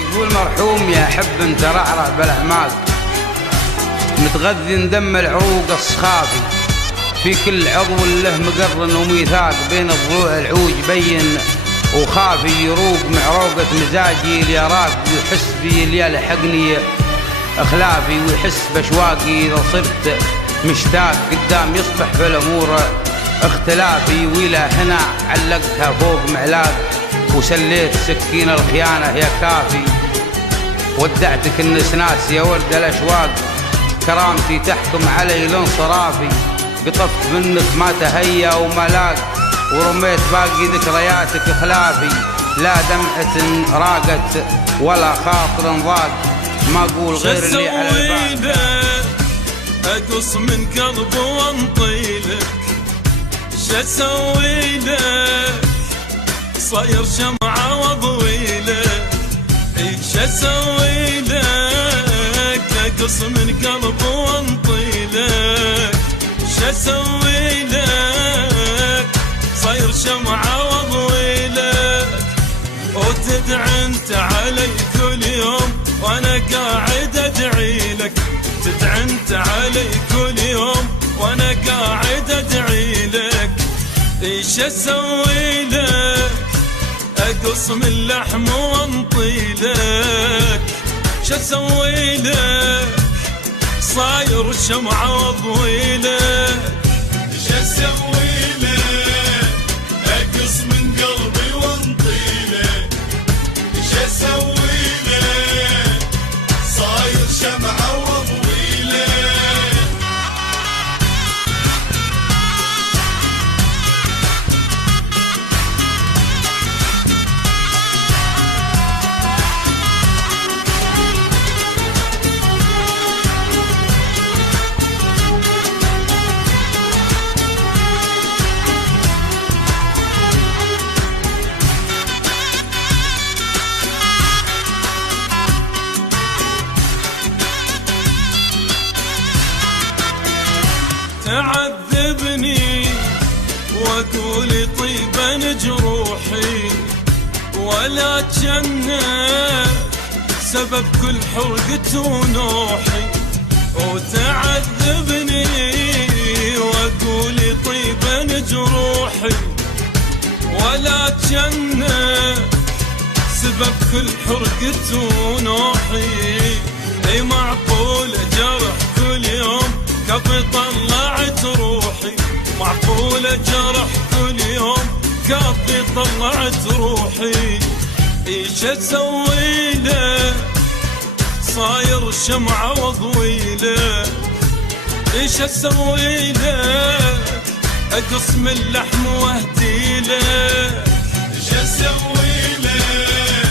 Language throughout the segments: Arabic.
يقول مرحوم يا حب ترعرع بالاعماق، متغذي دم العروق الصخافي، في كل عضو له مقرن وميثاق، بين الضلوع العوج بين وخافي، يروق معروقة مزاجي اليراق، ويحس بي اللي يلحقني اخلافي، ويحس باشواقي اذا صرت مشتاق، قدام يصبح في الامور اختلافي، والى هنا علقتها فوق معلاق، وسليت سكين الخيانة يا كافي، ودعتك النسناس يا ورد الاشواق، كرامتي تحكم علي الانصرافي، قطفت منك ما تهيا وملاك، ورميت باقي ذكرياتك خلافي، لا دمعة راقت ولا خاطر ضاق، ما اقول غير اللي على البال. اقص من قلبي وانطيلك، شسوي لك صاير شمعة واضويلك، شسوي لك اقص من قلبي وانطيلك، شسوي لك صاير شمعة واضويلك، وتدعي انت علي كل يوم وانا قاعد ادعي لك، تدعي انت علي كل يوم وانا قاعد ادعي لك، ايش اسوي لك اقص من لحم وانطي لك، ايش اسوي لك صاير شمعة واضوي لك، ايش اسوي لك اقص من قلبي وانطي لك، ايش اسوي لك صاير شمعة واضوي لك. تعذبني واقول طيبا جروحي، ولا جنة سبب كل حرقة ونوحي، وتعذبني واقول طيبا جروحي، ولا جنة سبب كل حرقة ونوحي، اي معقول جرح كل يوم كفي طلعت روحي، معقولة جرح كل يوم كفي طلعت روحي، ايش اسوي لك صاير شمعة واضوي لك، ايش اسوي لك اقص من لحم واهدي لك، ايش اسوي لك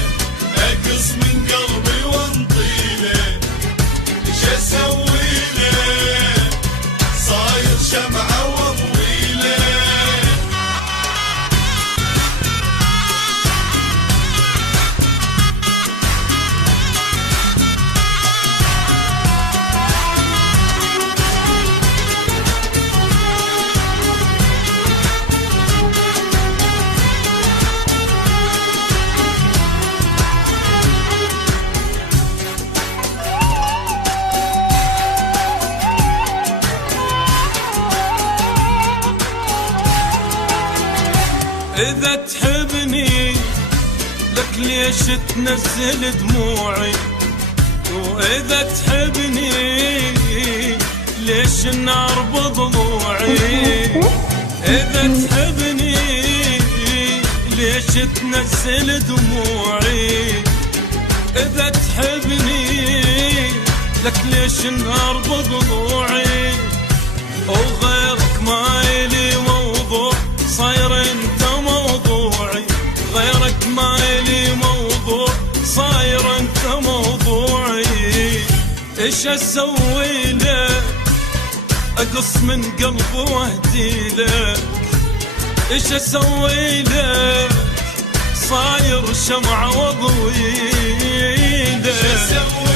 اقص من قلبي وانطي لك، ايش اسوي لك صاير شمعة واضوي لك. إذا تحبني لك ليش تنزل دموعي، وإذا تحبني ليش النار بضلوعي، إذا تحبني ليش تنزل دموعي، إذا تحبني لك ليش النار بضلوعي، وغيرك ما إلي موضوع صاير انت موضوعي، غيرك ما إلي موضوع صاير انت موضوعي، ايش اسوي لك اقص من قلبي واهدي لك، ايش اسوي لك صاير شمعة واضوي لك.